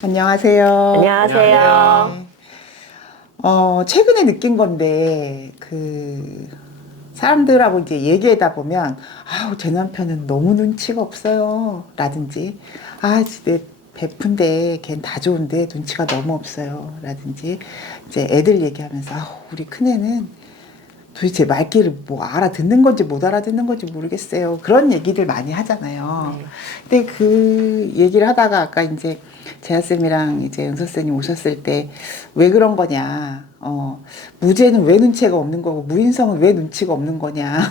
안녕하세요. 안녕하세요. 네. 최근에 느낀 건데, 사람들하고 이제 얘기하다 보면, 아우, 제 남편은 너무 눈치가 없어요. 라든지, 아, 내 베푼데, 걘 다 좋은데 눈치가 너무 없어요. 라든지, 이제 애들 얘기하면서, 아우, 우리 큰애는 도대체 말귀를 뭐 알아듣는 건지 못 알아듣는 건지 모르겠어요. 그런 얘기를 많이 하잖아요. 네. 근데 그 얘기를 하다가 아까 이제 재하쌤이랑 이제 은서쌤이 오셨을 때 왜 그런 거냐. 무죄는 왜 눈치가 없는 거고 무인성은 왜 눈치가 없는 거냐.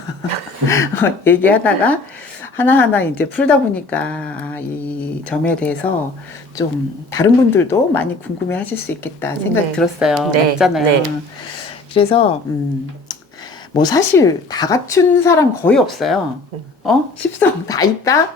얘기하다가 하나하나 이제 풀다 보니까 이 점에 대해서 좀 다른 분들도 많이 궁금해 하실 수 있겠다 생각이 네. 들었어요. 네. 맞잖아요. 네. 그래서, 뭐 사실 다 갖춘 사람 거의 없어요. 십성 다 있다?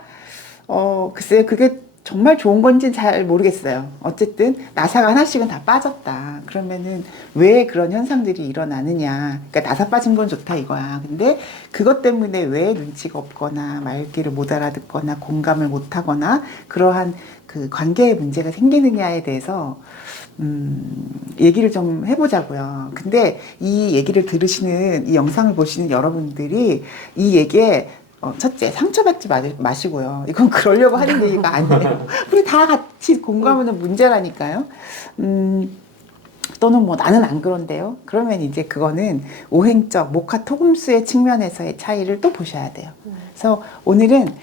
글쎄요. 그게 정말 좋은 건지는 잘 모르겠어요. 어쨌든 나사가 하나씩은 다 빠졌다. 그러면은 왜 그런 현상들이 일어나느냐. 그러니까 나사 빠진 건 좋다 이거야. 근데 그것 때문에 왜 눈치가 없거나 말귀를 못 알아듣거나 공감을 못 하거나 그러한 그 관계에 문제가 생기느냐에 대해서 얘기를 좀 해보자고요. 근데 이 얘기를 들으시는, 이 영상을 보시는 여러분들이 이 얘기에 첫째, 상처받지 마시고요. 이건 그러려고 하는 얘기가 아니에요. 우리 다 같이 공감하는 문제라니까요. 또는 뭐 나는 안 그런데요. 그러면 이제 그거는 오행적, 목화 토금수의 측면에서의 차이를 또 보셔야 돼요. 그래서 오늘은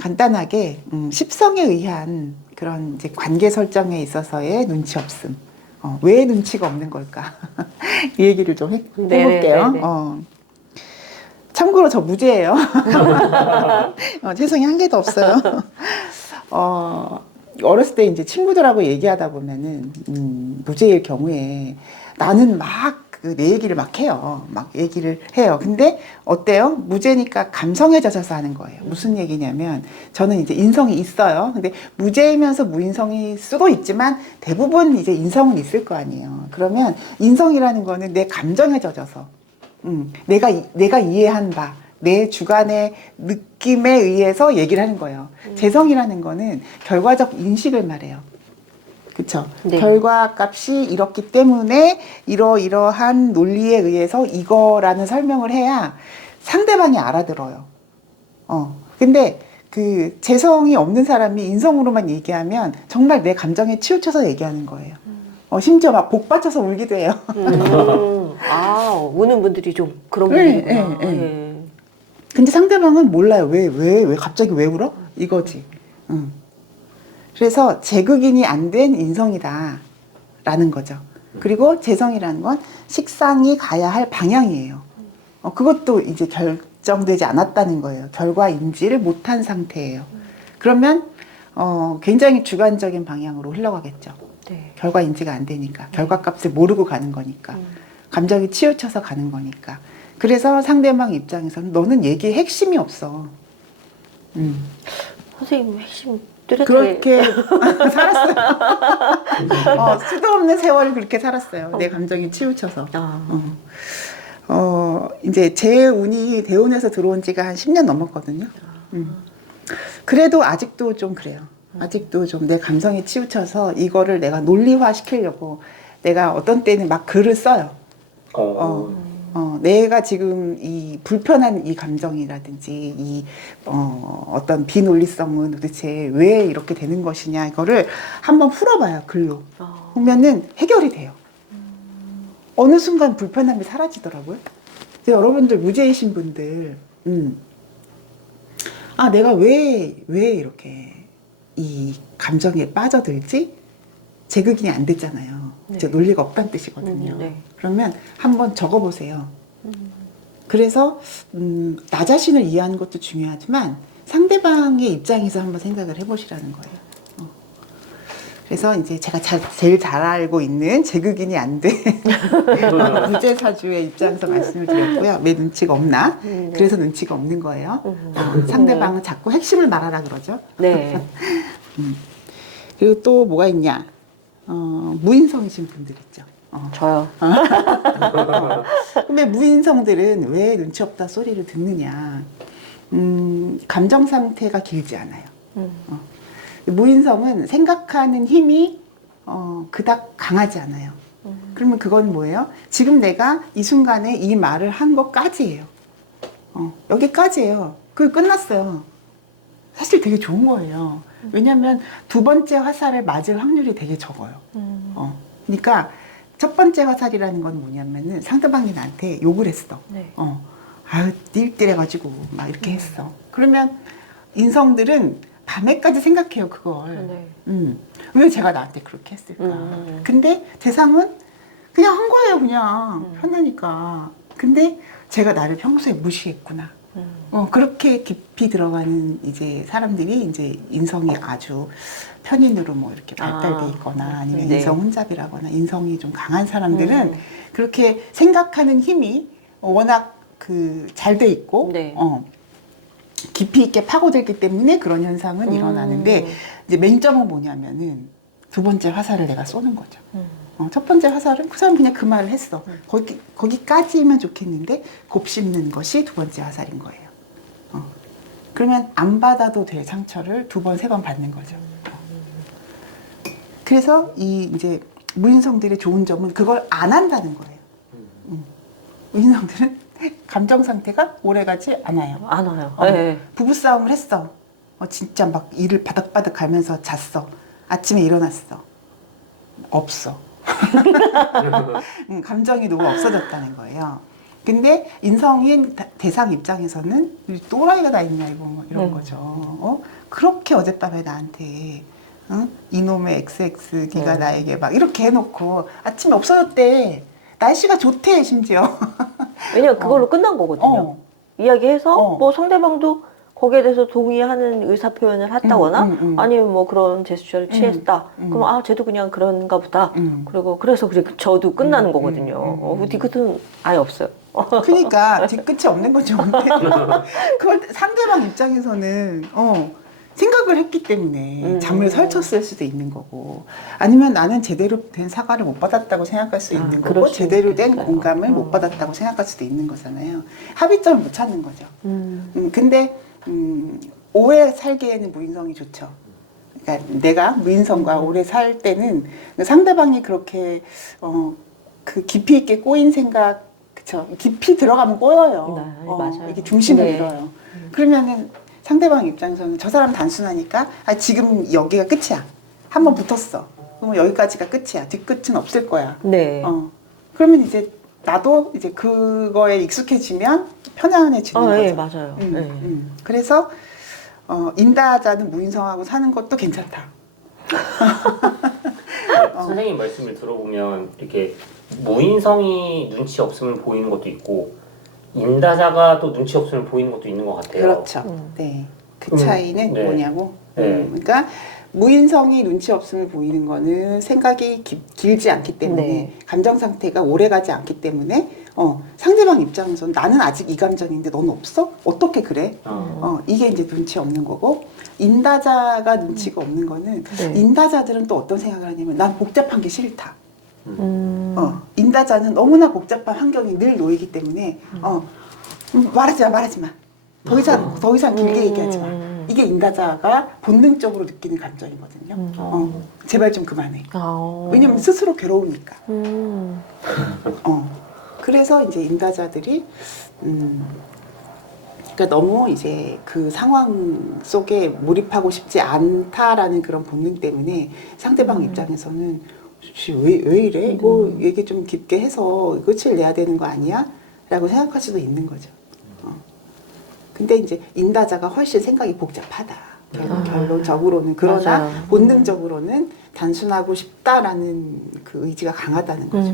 간단하게 십성에 의한 그런 이제 관계 설정에 있어서의 눈치 없음. 왜 눈치가 없는 걸까? 이 얘기를 좀 해볼게요. 참고로 저 무죄예요. 죄송히 한 개도 없어요. 어렸을 때 이제 친구들하고 얘기하다 보면은, 무죄일 경우에 나는 막 내 얘기를 막 해요. 막 얘기를 해요. 근데 어때요? 무죄니까 감성에 젖어서 하는 거예요. 무슨 얘기냐면 저는 이제 인성이 있어요. 근데 무죄이면서 무인성일 수도 있지만 대부분 이제 인성은 있을 거 아니에요. 그러면 인성이라는 거는 내 감정에 젖어서 내가 이해한 바, 내 주관의 느낌에 의해서 얘기를 하는 거예요. 재성이라는 거는 결과적 인식을 말해요. 그쵸? 네. 결과 값이 이렇기 때문에 이러이러한 논리에 의해서 이거라는 설명을 해야 상대방이 알아들어요. 근데 그 재성이 없는 사람이 인성으로만 얘기하면 정말 내 감정에 치우쳐서 얘기하는 거예요. 심지어 막 복받쳐서 울기도 해요. 우는 분들이 좀 그런 네, 분이구나. 네, 네. 근데 상대방은 몰라요. 왜 갑자기 왜 울어? 이거지. 그래서 제극인이 안 된 인성이다. 라는 거죠. 그리고 재성이라는 건 식상이 가야 할 방향이에요. 그것도 이제 결정되지 않았다는 거예요. 결과 인지를 못한 상태예요. 그러면, 굉장히 주관적인 방향으로 흘러가겠죠. 네. 결과 인지가 안 되니까. 결과값을 모르고 가는 거니까. 감정이 치우쳐서 가는 거니까. 그래서 상대방 입장에서는 너는 얘기의 핵심이 없어. 선생님 핵심 뚜렷하게 그렇게 살았어요. 수도 없는 세월을 그렇게 살았어요. 내 감정이 치우쳐서. 이제 제 운이 대운에서 들어온 지가 한 10년 넘었거든요. 그래도 아직도 좀 그래요. 아직도 좀 내 감성에 치우쳐서 이거를 내가 논리화 시키려고 내가 어떤 때는 막 글을 써요. 내가 지금 이 불편한 이 감정이라든지 이 어떤 비논리성은 도대체 왜 이렇게 되는 것이냐 이거를 한번 풀어봐요 글로. 그러면은 해결이 돼요. 어느 순간 불편함이 사라지더라고요. 그래서 여러분들 무죄이신 분들, 내가 왜 이렇게 이 감정에 빠져들지? 제극인이 안 됐잖아요. 네. 논리가 없다는 뜻이거든요. 네. 그러면 한번 적어보세요. 그래서 나 자신을 이해하는 것도 중요하지만 상대방의 입장에서 한번 생각을 해보시라는 거예요. 그래서 이제 제가 제일 잘 알고 있는 제극인이 안 된 무죄사주의 입장에서 말씀을 드렸고요. 왜 눈치가 없나? 그래서 눈치가 없는 거예요. 상대방은 자꾸 핵심을 말하라 그러죠. 네. 그리고 또 뭐가 있냐? 무인성이신 분들 있죠. 저요. 근데 무인성들은 왜 눈치 없다 소리를 듣느냐? 감정 상태가 길지 않아요. 무인성은 생각하는 힘이 그닥 강하지 않아요. 그러면 그건 뭐예요? 지금 내가 이 순간에 이 말을 한 것까지예요. 여기까지예요. 그게 끝났어요. 사실 되게 좋은 거예요. 왜냐하면 두 번째 화살을 맞을 확률이 되게 적어요. 그러니까 첫 번째 화살이라는 건 뭐냐면은 상대방이 나한테 욕을 했어. 네. 아유, 띨띨해가지고 막 이렇게 했어. 그러면 인성들은 밤에까지 생각해요, 그걸. 네. 왜 제가 나한테 그렇게 했을까? 근데 대상은 그냥 한 거예요, 그냥. 편하니까. 근데 제가 나를 평소에 무시했구나. 그렇게 깊이 들어가는 이제 사람들이 이제 인성이 아주 편인으로 뭐 이렇게 발달돼 있거나 아니면 네. 인성 혼잡이라거나 인성이 좀 강한 사람들은 그렇게 생각하는 힘이 워낙 그 잘 돼 있고, 네. 깊이 있게 파고들기 때문에 그런 현상은 일어나는데 이제 맹점은 뭐냐면은 두 번째 화살을 내가 쏘는 거죠. 첫 번째 화살은 그 사람 그냥 그 말을 했어. 거기까지면 좋겠는데 곱씹는 것이 두 번째 화살인 거예요. 그러면 안 받아도 될 상처를 두 번, 세 번 받는 거죠. 그래서 이 이제 무인성들의 좋은 점은 그걸 안 한다는 거예요. 무인성들은 감정 상태가 오래가지 않아요. 안 와요. 부부싸움을 했어. 진짜 막 이를 바닥바닥 갈면서 잤어. 아침에 일어났어. 없어. 감정이 너무 없어졌다는 거예요. 근데 인성인 대상 입장에서는 또라이가 다 있냐 이런 거죠. 그렇게 어젯밤에 나한테 이놈의 XX 걔가 나에게 막 이렇게 해놓고 아침에 없어졌대. 날씨가 좋대 심지어. 왜냐면 그걸로 끝난 거거든요. 이야기해서 뭐 상대방도 거기에 대해서 동의하는 의사 표현을 했다거나 아니면 뭐 그런 제스처를 취했다. 그럼 쟤도 그냥 그런가 보다. 그리고 그래서 저도 끝나는 거거든요. 뒤끝은 아예 없어요. 그러니까 뒤끝이 없는 거죠. 근데 그걸 상대방 입장에서는 생각을 했기 때문에 잠을 설쳤을 수도 있는 거고 아니면 나는 제대로 된 사과를 못 받았다고 생각할 수 있는 거고 제대로 된 공감을 못 받았다고 생각할 수도 있는 거잖아요. 합의점을 못 찾는 거죠. 근데 오래 살기에는 무인성이 좋죠. 그러니까 내가 무인성과 오래 살 때는 상대방이 그렇게 그 깊이 있게 꼬인 생각, 그쵸? 깊이 들어가면 꼬여요. 네, 맞아요. 이게 중심을 네. 잃어요. 그러면은 상대방 입장에서는 저 사람 단순하니까 지금 여기가 끝이야. 한번 붙었어. 그러면 여기까지가 끝이야. 뒤끝은 없을 거야. 네. 그러면 이제 나도 이제 그거에 익숙해지면 편안해지는 거죠. 네, 맞아요. 그래서 인다자는 무인성하고 사는 것도 괜찮다. 선생님 말씀을 들어보면 이렇게 무인성이 눈치 없으면 보이는 것도 있고 인다자가 또 눈치 없으면 보이는 것도 있는 것 같아요. 그렇죠. 네. 그 차이는 네. 뭐냐고? 네. 그러니까 무인성이 눈치 없으면 보이는 거는 생각이 길지 않기 때문에 네. 감정 상태가 오래 가지 않기 때문에 상대방 입장에서는 나는 아직 이 감정인데 넌 없어? 어떻게 그래? 이게 이제 눈치 없는 거고 인다자가 눈치가 없는 거는 네. 인다자들은 또 어떤 생각을 하냐면 난 복잡한 게 싫다. 인다자는 너무나 복잡한 환경에 늘 놓이기 때문에 말하지 마. 더 이상 길게 얘기하지 마. 이게 인다자가 본능적으로 느끼는 감정이거든요. 제발 좀 그만해. 왜냐면 스스로 괴로우니까. 그래서 이제 인다자들이 그러니까 너무 이제 그 상황 속에 몰입하고 싶지 않다라는 그런 본능 때문에 상대방 입장에서는 왜 이래? 이거 얘기 좀 깊게 해서 끝을 내야 되는 거 아니야? 라고 생각할 수도 있는 거죠. 근데 이제 인다자가 훨씬 생각이 복잡하다. 결론적으로는. 그러나 맞아요. 본능적으로는 단순하고 싶다라는 그 의지가 강하다는 거죠.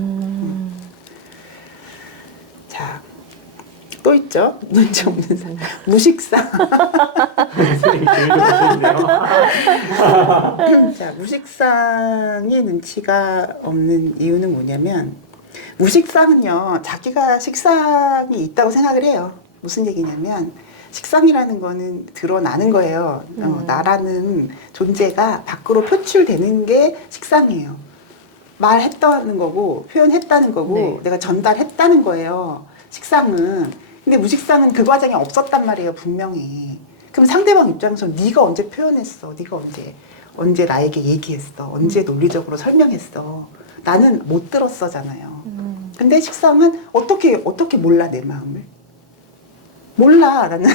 자, 또 있죠. 눈치 없는 사람. 무식상. 선생님 재밌으시네요. 자, 무식상이 눈치가 없는 이유는 뭐냐면 무식상은요, 자기가 식상이 있다고 생각을 해요. 무슨 얘기냐면 식상이라는 거는 드러나는 거예요. 나라는 존재가 밖으로 표출되는 게 식상이에요. 말했다는 거고 표현했다는 거고 네. 내가 전달했다는 거예요. 식상은. 근데 무식상은 그 과정이 없었단 말이에요. 분명히. 그럼 상대방 입장에서 네가 언제 표현했어? 네가 언제 언제 나에게 얘기했어? 언제 논리적으로 설명했어? 나는 못 들었어잖아요. 근데 식상은 어떻게 몰라 내 마음을? 몰라 나는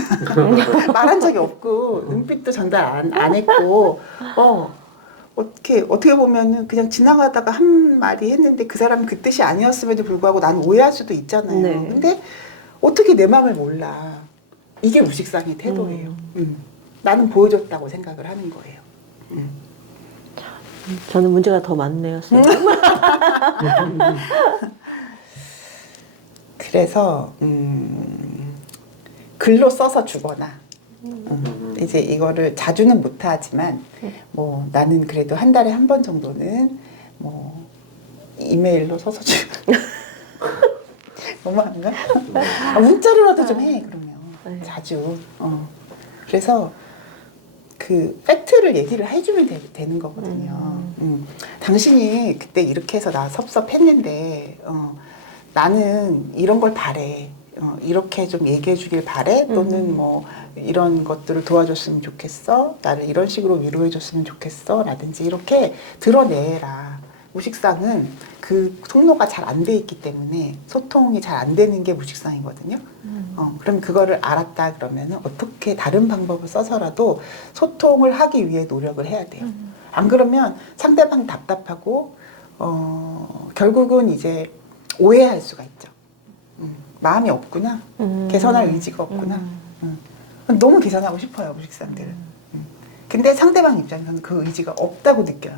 말한 적이 없고 눈빛도 전달 안 했고 어떻게 보면은 그냥 지나가다가 한 말이 했는데 그 사람은 그 뜻이 아니었음에도 불구하고 나는 오해할 수도 있잖아요. 네. 근데 어떻게 내 마음을 몰라? 이게 무식상의 태도예요. 나는 보여줬다고 생각을 하는 거예요. 저는 문제가 더 많네요. 선생님. 그래서 글로 써서 주거나 이제 이거를 자주는 못하지만 뭐 나는 그래도 한 달에 한 번 정도는 뭐 이메일로 써서 주. 너무한가? 문자로라도 좀 해 그러면 네. 자주. 그래서 그 팩트를 얘기를 해주면 되는 거거든요. 당신이 그때 이렇게 해서 나 섭섭했는데 나는 이런 걸 바래. 이렇게 좀 얘기해 주길 바래. 또는 뭐 이런 것들을 도와줬으면 좋겠어. 나를 이런 식으로 위로해 줬으면 좋겠어. 라든지 이렇게 드러내라. 무식상은 그 통로가 잘 안 돼 있기 때문에 소통이 잘 안 되는 게 무식상이거든요. 그럼 그거를 알았다 그러면은 어떻게 다른 방법을 써서라도 소통을 하기 위해 노력을 해야 돼요. 안 그러면 상대방이 답답하고 결국은 이제 오해할 수가 있죠. 마음이 없구나. 개선할 의지가 없구나. 너무 개선하고 싶어요, 무식상들은. 근데 상대방 입장에서는 그 의지가 없다고 느껴요.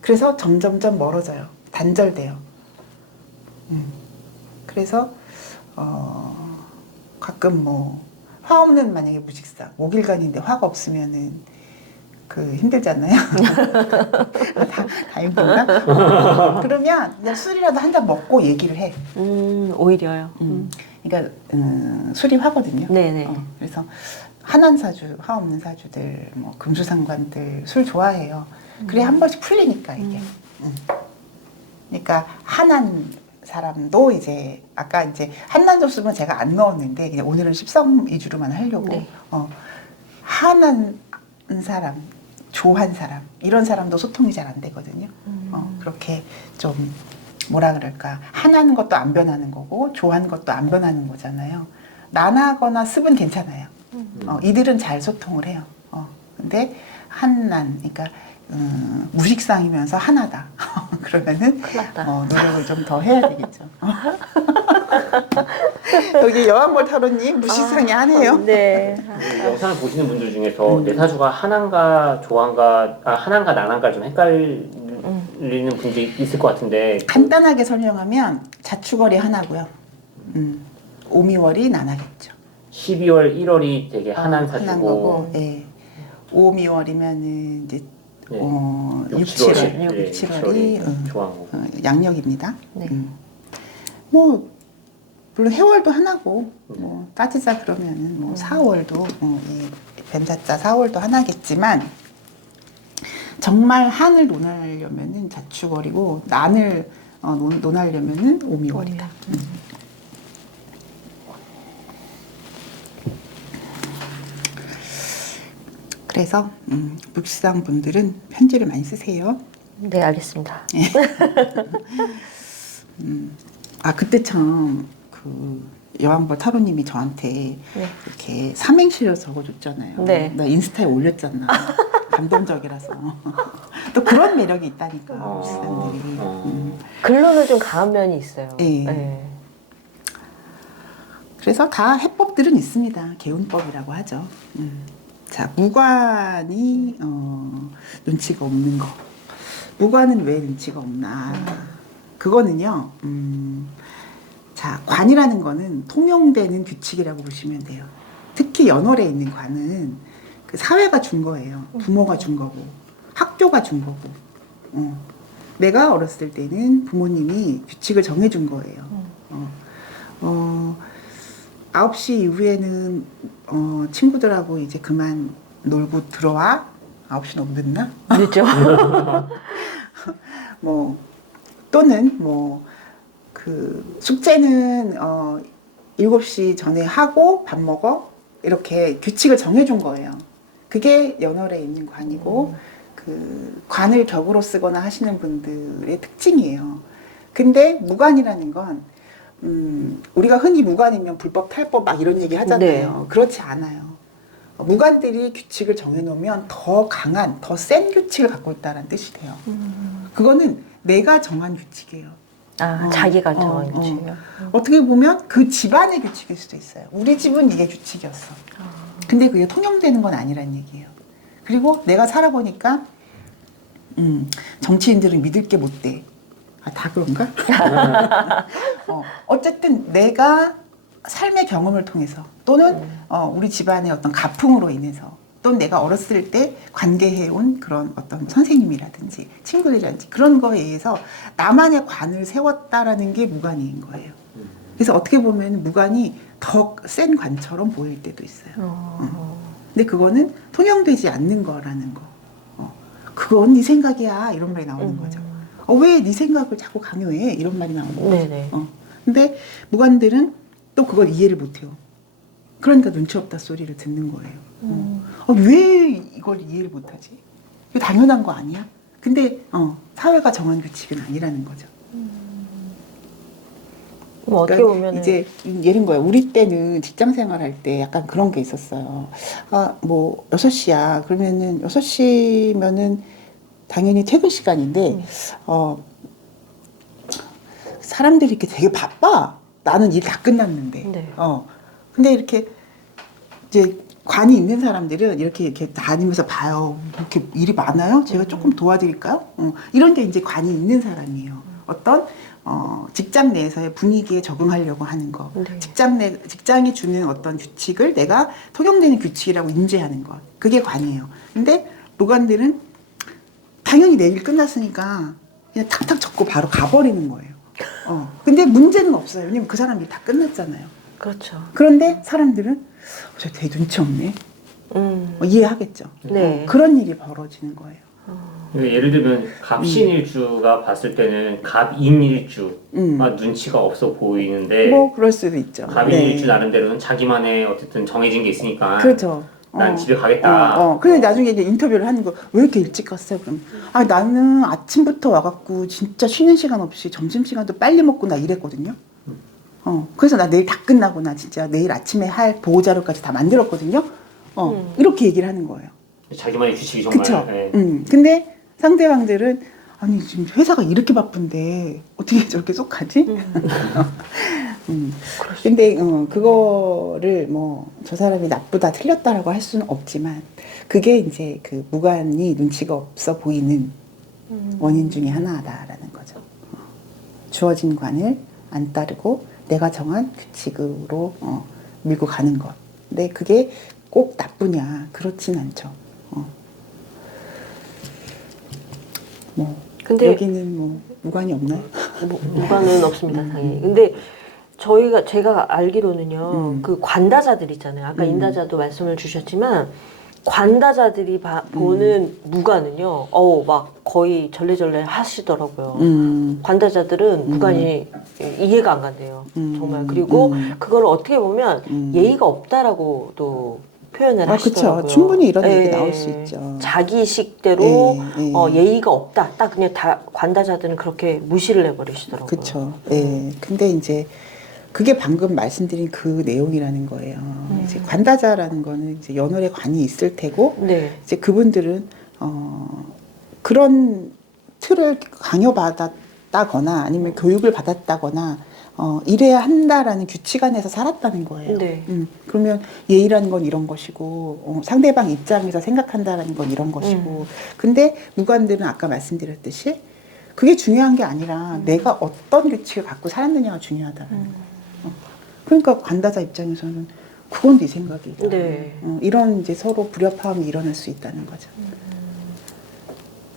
그래서 점점점 멀어져요. 단절돼요. 그래서 가끔 뭐 화 없는 만약에 무식상 목일간인데 화가 없으면은 그 힘들잖아요. 다 힘든가? 그러면 그냥 술이라도 한 잔 먹고 얘기를 해. 오히려요. 그러니까 술이 화거든요. 네네. 그래서 한한 사주, 화 없는 사주들, 뭐 금수상관들 술 좋아해요. 그래 한 번씩 풀리니까 이게. 그러니까 한한 사람도 이제 아까 이제 한난 줬으면 제가 안 넣었는데 그냥 오늘은 십성 위주로만 하려고 네. 한한 사람, 조한 사람 이런 사람도 소통이 잘 안 되거든요. 그렇게 좀 뭐라 그럴까 한하는 것도 안 변하는 거고 조한 것도 안 변하는 거잖아요. 난하거나 습은 괜찮아요. 이들은 잘 소통을 해요. 근데 한난 그러니까 무식상이면서 하나다. 그러면은 노력을 좀 더 해야 되겠죠. 여기 여왕벌 타로님 무식상이 하네요. 네. 영상을 보시는 분들 중에서 내 사주가 한한가 조한가 한한가 난한가 좀 헷갈리는 분들이 있을 것 같은데 간단하게 설명하면 자축월이 하나고요. 오미월이 나나겠죠. 12월 1월이 되게 한한 한한 사주고 거고, 예. 오미월이면은 이제 네. 6, 7월, 6, 7월이 조한고 양력입니다. 네. 뭐 물론 해월도 하나고 뭐 따지자 그러면은 뭐 4월도 이 뱀사자 4월도 하나겠지만 정말 한을 논하려면은 자축월이고 난을 논하려면은 오미월이다. 그래서 묵시상 분들은 편지를 많이 쓰세요. 네, 알겠습니다. 그때 참 그 여왕벌 타로님이 저한테 네. 이렇게 삼행시를 적어줬잖아요. 네. 나 인스타에 올렸잖아. 감동적이라서. 또 그런 매력이 있다니까 묵시상들이. 글로는 좀 강한 면이 있어요. 네. 네. 그래서 다 해법들은 있습니다. 개운법이라고 하죠. 자, 무관이 눈치가 없는 거. 무관은 왜 눈치가 없나? 그거는요. 자, 관이라는 거는 통용되는 규칙이라고 보시면 돼요. 특히 연월에 있는 관은 그 사회가 준 거예요. 부모가 준 거고, 학교가 준 거고. 내가 어렸을 때는 부모님이 규칙을 정해준 거예요. 9시 이후에는 친구들하고 이제 그만 놀고 들어와. 9시 너무 늦나? 늦죠. 뭐 또는 뭐 그 숙제는 7시 전에 하고 밥 먹어. 이렇게 규칙을 정해준 거예요. 그게 연월에 있는 관이고 그 그 관을 격으로 쓰거나 하시는 분들의 특징이에요. 근데 무관이라는 건 우리가 흔히 무관이면 불법 탈법 막 이런 얘기 하잖아요. 네. 그렇지 않아요. 무관들이 규칙을 정해놓으면 더 강한, 더 센 규칙을 갖고 있다는 뜻이 돼요. 그거는 내가 정한 규칙이에요. 자기가 정한 규칙이요. 어떻게 보면 그 집안의 규칙일 수도 있어요. 우리 집은 이게 규칙이었어. 근데 그게 통용되는 건 아니란 얘기예요. 그리고 내가 살아보니까 정치인들은 믿을 게 못 돼. 다 그런가? 어쨌든 내가 삶의 경험을 통해서 또는 우리 집안의 어떤 가풍으로 인해서 또는 내가 어렸을 때 관계해온 그런 어떤 선생님이라든지 친구들이라든지 그런 거에 의해서 나만의 관을 세웠다라는 게 무관인 거예요. 그래서 어떻게 보면 무관이 더 센 관처럼 보일 때도 있어요. 근데 그거는 통용되지 않는 거라는 거. 그건 네 생각이야 이런 말이 나오는 거죠. 왜 네 생각을 자꾸 강요해 이런 말이 나오는 거죠. 네네. 근데 무관들은 또 그걸 이해를 못해요. 그러니까 눈치 없다 소리를 듣는 거예요. 왜 이걸 이해를 못하지? 이거 당연한 거 아니야? 근데 사회가 정한 규칙은 아니라는 거죠. 뭐 어떻게 그러니까 보면 이제 예를 거예요. 우리 때는 직장 생활할 때 약간 그런 게 있었어요. 뭐 6시야. 그러면은 6시면은 당연히 퇴근 시간인데 사람들이 이렇게 되게 바빠. 나는 일 다 끝났는데. 네. 근데 이렇게 이제 관이 있는 사람들은 이렇게 다니면서 봐요. 이렇게 일이 많아요? 제가 조금 도와드릴까요? 이런 게 이제 관이 있는 사람이에요. 어떤 직장 내에서의 분위기에 적응하려고 하는 거. 네. 직장이 주는 어떤 규칙을 내가 통용되는 규칙이라고 인지하는 것. 그게 관이에요. 근데 무관들은 당연히 내 일 끝났으니까 그냥 탁탁 적고 바로 가버리는 거예요. 근데 문제는 없어요. 왜냐면 그 사람 일 다 끝났잖아요. 그렇죠. 그런데 사람들은 저 되게 눈치 없네. 이해하겠죠. 네. 그런 일이 벌어지는 거예요. 그러니까 예를 들면 갑신일주가 봤을 때는 갑인일주가 눈치가 없어 보이는데 뭐 그럴 수도 있죠. 갑인일주 네. 나름대로는 자기만의 어쨌든 정해진 게 있으니까 그렇죠. 난 집에 가겠다. 근데 나중에 이제 인터뷰를 하는 거 왜 이렇게 일찍 갔어요? 그럼 나는 아침부터 와갖고 진짜 쉬는 시간 없이 점심 시간도 빨리 먹고 나 이랬거든요. 그래서 나 내일 다 끝나고 나 진짜 내일 아침에 할 보호 자료까지 다 만들었거든요. 이렇게 얘기를 하는 거예요. 자기만의 규칙이 정말. 그쵸? 예. 근데 상대방들은 아니 지금 회사가 이렇게 바쁜데 어떻게 저렇게 쏙하지? 근데 그거를 뭐 저 사람이 나쁘다 틀렸다라고 할 수는 없지만 그게 이제 그 무관이 눈치가 없어 보이는 원인 중에 하나다라는 거죠. 주어진 관을 안 따르고 내가 정한 규칙으로 밀고 가는 것. 근데 그게 꼭 나쁘냐? 그렇진 않죠. 뭐 근데 여기는 뭐 무관이 없나요? 무관은 없습니다, 당연히. 근데 제가 알기로는요, 그 관다자들 있잖아요. 아까 인다자도 말씀을 주셨지만, 관다자들이 보는 무관은요, 막 거의 절레절레 하시더라고요. 관다자들은 무관이 이해가 안 간대요. 정말. 그리고 그걸 어떻게 보면 예의가 없다라고도 표현을 하시더라고요. 그렇죠. 충분히 이런 얘기 나올 수 있죠. 자기식대로 예의가 없다. 딱 그냥 다 관다자들은 그렇게 무시를 해버리시더라고요. 그렇죠. 근데 이제 그게 방금 말씀드린 그 내용이라는 거예요. 이제 관다자라는 거는 이제 연월에 관이 있을 테고, 네. 이제 그분들은 그런 틀을 강요받았다거나 아니면 교육을 받았다거나 이래야 한다라는 규칙 안에서 살았다는 거예요. 네. 그러면 예의라는 건 이런 것이고 상대방 입장에서 생각한다라는 건 이런 것이고 근데 무관들은 아까 말씀드렸듯이 그게 중요한 게 아니라 내가 어떤 규칙을 갖고 살았느냐가 중요하다라는 거예요. 그러니까 관다자 입장에서는 그건 네 생각이다. 네. 이런 이제 서로 불협화음이 일어날 수 있다는 거죠.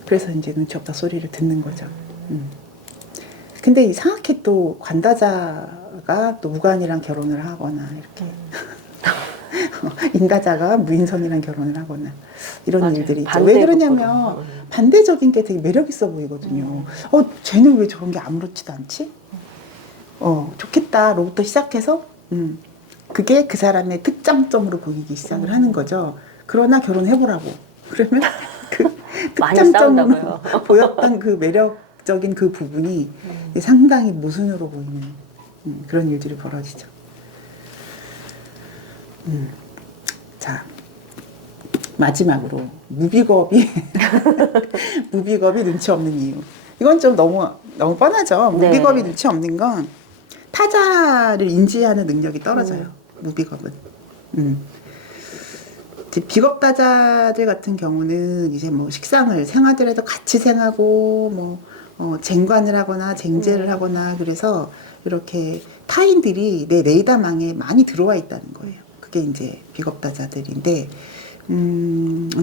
그래서 이제 눈치 없다 소리를 듣는 거죠. 근데 이상하게 또 관다자가 또 무관이랑 결혼을 하거나 이렇게 인다자가 무인선이랑 결혼을 하거나 이런 맞아요. 일들이 있죠. 왜 그러냐면 반대급부로. 반대적인 게 되게 매력 있어 보이거든요. 쟤는 왜 저런 게 아무렇지도 않지? 좋겠다로부터 시작해서 그게 그 사람의 특장점으로 보이기 시작을 하는 거죠. 그러나 결혼해보라고. 그러면 많이 특장점으로 싸운다고요. 보였던 그 매력적인 그 부분이 상당히 모순으로 보이는 그런 일들이 벌어지죠. 자, 마지막으로 무비겁이 무비겁이 눈치 없는 이유. 이건 좀 너무 뻔하죠. 네. 무비겁이 눈치 없는 건 타자를 인지하는 능력이 떨어져요. 무비겁은. 이제 비겁다자들 같은 경우는 이제 뭐 식상을 생하더라도 같이 생하고 쟁관을 하거나 쟁제를 하거나 그래서 이렇게 타인들이 내 레이더망에 많이 들어와 있다는 거예요. 그게 이제 비겁다자들인데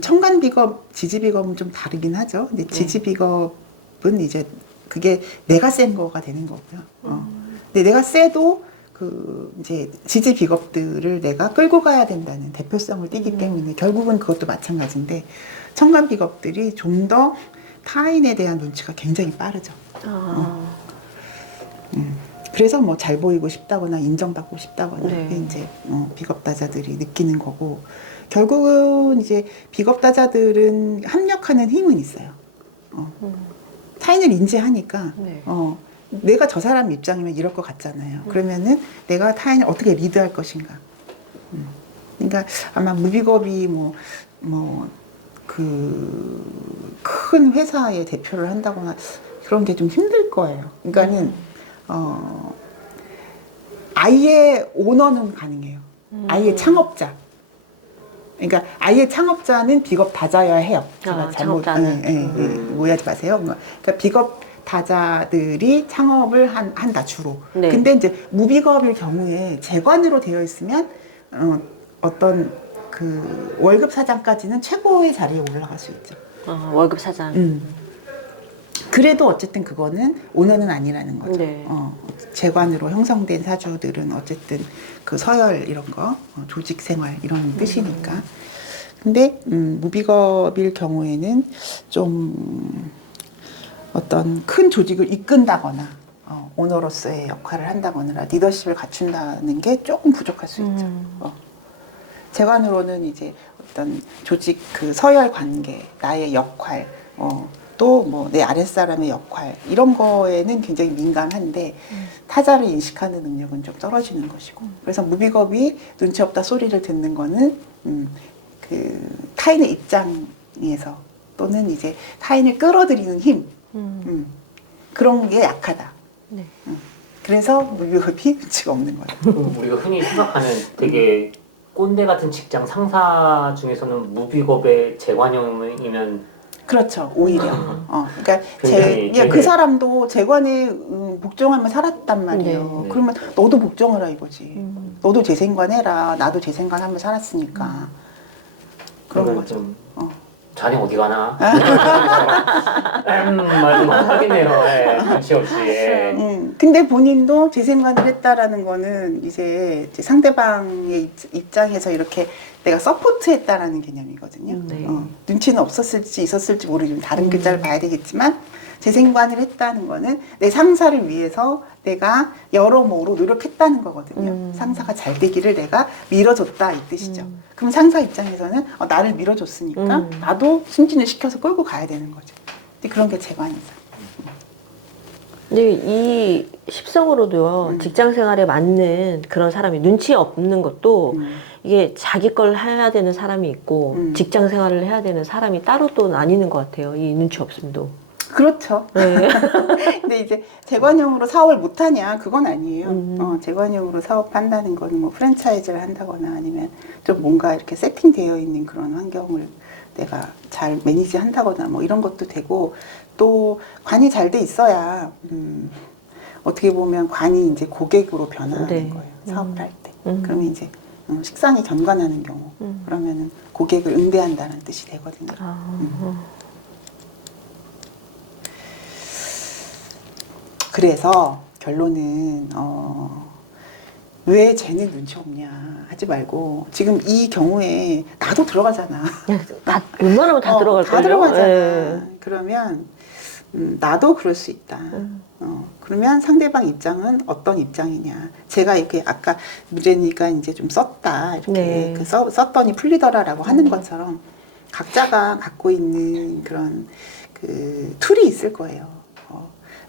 청간비겁, 지지비겁은 좀 다르긴 하죠. 근데 지지비겁은 이제 그게 내가 센 거가 되는 거고요. 근데 내가 세도 그 이제 지지 비겁들을 내가 끌고 가야 된다는 대표성을 띠기 때문에 결국은 그것도 마찬가지인데 청간 비겁들이 좀 더 타인에 대한 눈치가 굉장히 빠르죠. 그래서 뭐 잘 보이고 싶다거나 인정받고 싶다거나 그게 이제 비겁다자들이 느끼는 거고 결국은 이제 비겁다자들은 합력하는 힘은 있어요. 타인을 인지하니까 내가 저 사람 입장이면 이럴 것 같잖아요. 그러면은 내가 타인을 어떻게 리드할 것인가. 그러니까 아마 무비겁이 큰 회사의 대표를 한다거나 그런 게 좀 힘들 거예요. 그러니까는 아예 오너는 가능해요. 아예 창업자. 그러니까 아예 창업자는 비겁 다자여야 해요. 제가 잘못 오해하지 마세요. 그러니까 비겁 다자들이 창업을 한다 주로. 네. 근데 이제 무비겁일 경우에 재관으로 되어 있으면 어떤 그 월급 사장까지는 최고의 자리에 올라갈 수 있죠. 월급 사장. 그래도 어쨌든 그거는 오너는 아니라는 거죠. 네. 재관으로 형성된 사주들은 어쨌든 그 서열 이런 거, 조직 생활 이런 뜻이니까. 근데 무비겁일 경우에는 좀 어떤 큰 조직을 이끈다거나 오너로서의 역할을 한다거나 리더십을 갖춘다는 게 조금 부족할 수 있죠. 재관으로는 이제 어떤 조직 그 서열 관계, 나의 역할, 또 뭐 내 아랫사람의 역할 이런 거에는 굉장히 민감한데 타자를 인식하는 능력은 좀 떨어지는 것이고 그래서 무비겁이 눈치 없다 소리를 듣는 거는 그 타인의 입장에서 또는 이제 타인을 끌어들이는 힘 그런 게 약하다. 네. 그래서 무비겁이 눈치가 없는 거예요. 우리가 흔히 생각하는 되게 꼰대 같은 직장 상사 중에서는 무비겁의 재관형이면 그렇죠. 오히려. 그러니까 굉장히 그 사람도 재관에 복종하면 살았단 말이에요. 네. 그러면 너도 복종을 해야지. 너도 재생관해라. 나도 재생관하면 살았으니까. 그런 거죠. 좀 자네 어디 가나? 말도 하겠네요. 눈치 없이. 근데 본인도 재생관을 했다라는 거는 이제 상대방의 입장에서 이렇게 내가 서포트했다라는 개념이거든요. 네. 눈치는 없었을지 있었을지 모르지만 다른 글자를 봐야 되겠지만 재생관을 했다는 거는 내 상사를 위해서 내가 여러모로 노력했다는 거거든요. 상사가 잘 되기를 내가 밀어줬다 이 뜻이죠. 그럼 상사 입장에서는 나를 밀어줬으니까 나도 승진을 시켜서 끌고 가야 되는 거죠. 근데 그런 게 재관이죠. 근데 이 십성으로도요, 직장 생활에 맞는 그런 사람이 눈치 없는 것도 이게 자기 걸 해야 되는 사람이 있고 직장 생활을 해야 되는 사람이 따로 또 나뉘는 것 같아요. 이 눈치 없음도. 그렇죠. 네. 근데 이제 재관형으로 사업을 못하냐 그건 아니에요. 재관형으로 사업한다는 거는 뭐 프랜차이즈를 한다거나 아니면 좀 뭔가 이렇게 세팅되어 있는 그런 환경을 내가 잘 매니지 한다거나 뭐 이런 것도 되고 또 관이 잘 돼 있어야 어떻게 보면 관이 이제 고객으로 변화하는 네. 거예요. 사업을 할 때. 그러면 이제 식상이 견관하는 경우 그러면은 고객을 응대한다는 뜻이 되거든요. 그래서 결론은 왜 쟤는 눈치 없냐 하지 말고 지금 이 경우에 나도 들어가잖아. 다 웬만하면 다 들어갈 거예요. 다 들어가잖아. 네. 그러면 나도 그럴 수 있다. 그러면 상대방 입장은 어떤 입장이냐. 제가 이렇게 아까 문제니까 이제 좀 썼다. 이렇게 네. 썼더니 풀리더라라고 하는 것처럼 각자가 갖고 있는 그런 그 툴이 있을 거예요.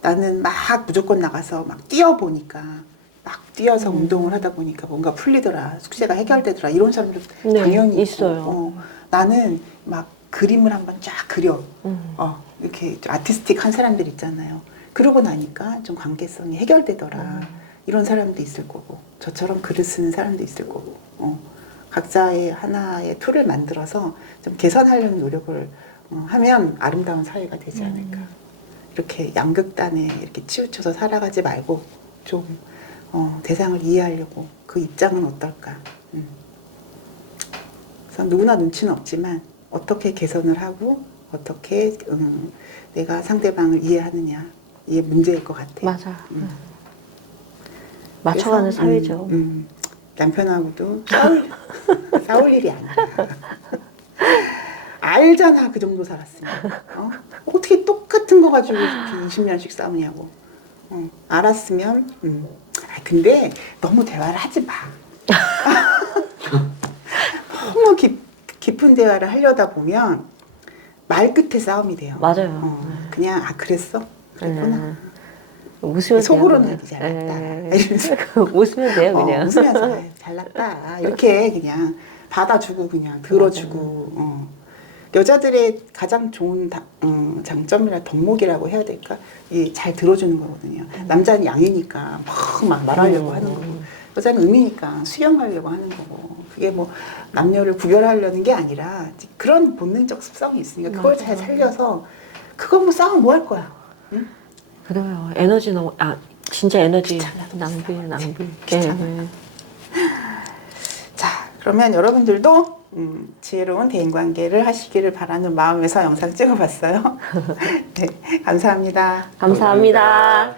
나는 막 무조건 나가서 막 뛰어보니까 막 뛰어서 운동을 하다 보니까 뭔가 풀리더라, 숙제가 해결되더라, 이런 사람들 네, 당연히 있어요. 있고, 나는 막 그림을 한번 쫙 그려. 이렇게 좀 아티스틱한 사람들 있잖아요. 그러고 나니까 좀 관계성이 해결되더라. 이런 사람도 있을 거고, 저처럼 글을 쓰는 사람도 있을 거고, 각자의 하나의 툴을 만들어서 좀 개선하려는 노력을 하면 아름다운 사회가 되지 않을까. 이렇게 양극단에 이렇게 치우쳐서 살아가지 말고 좀 대상을 이해하려고, 그 입장은 어떨까. 그래서 누구나 눈치는 없지만 어떻게 개선을 하고 어떻게 내가 상대방을 이해하느냐, 이게 문제일 것 같아요. 맞아. 맞춰가는 그래서, 사회죠. 남편하고도 싸울 일이 아니라 알잖아, 그 정도 살았으면. 어떻게 똑같은 거 가지고 이렇게 20년씩 싸우냐고. 알았으면. 근데 너무 대화를 하지 마. 너무 깊은 대화를 하려다 보면 말 끝에 싸움이 돼요. 맞아요. 그냥 그랬어? 그랬구나. 웃으면 속으로는 돼요. 잘났다. 이러면서. 웃으면 돼요, 그냥. 웃으면서 아이, 잘났다. 이렇게 그냥 받아주고 그냥 들어주고. 여자들의 가장 좋은 장점이라 덕목이라고 해야 될까? 이 잘 들어주는 거거든요. 남자는 양이니까 막 말하려고 하는 거고, 여자는 음이니까 수용하려고 하는 거고. 그게 뭐 남녀를 구별하려는 게 아니라 그런 본능적 습성이 있으니까 그걸 잘 살려서, 그거 뭐 싸우면 뭐 할 거야? 응? 그래요. 에너지 너무, 진짜 에너지 낭비. 귀찮아. 자, 그러면 여러분들도 지혜로운 대인관계를 하시기를 바라는 마음에서 영상 찍어봤어요. 네, 감사합니다. 감사합니다.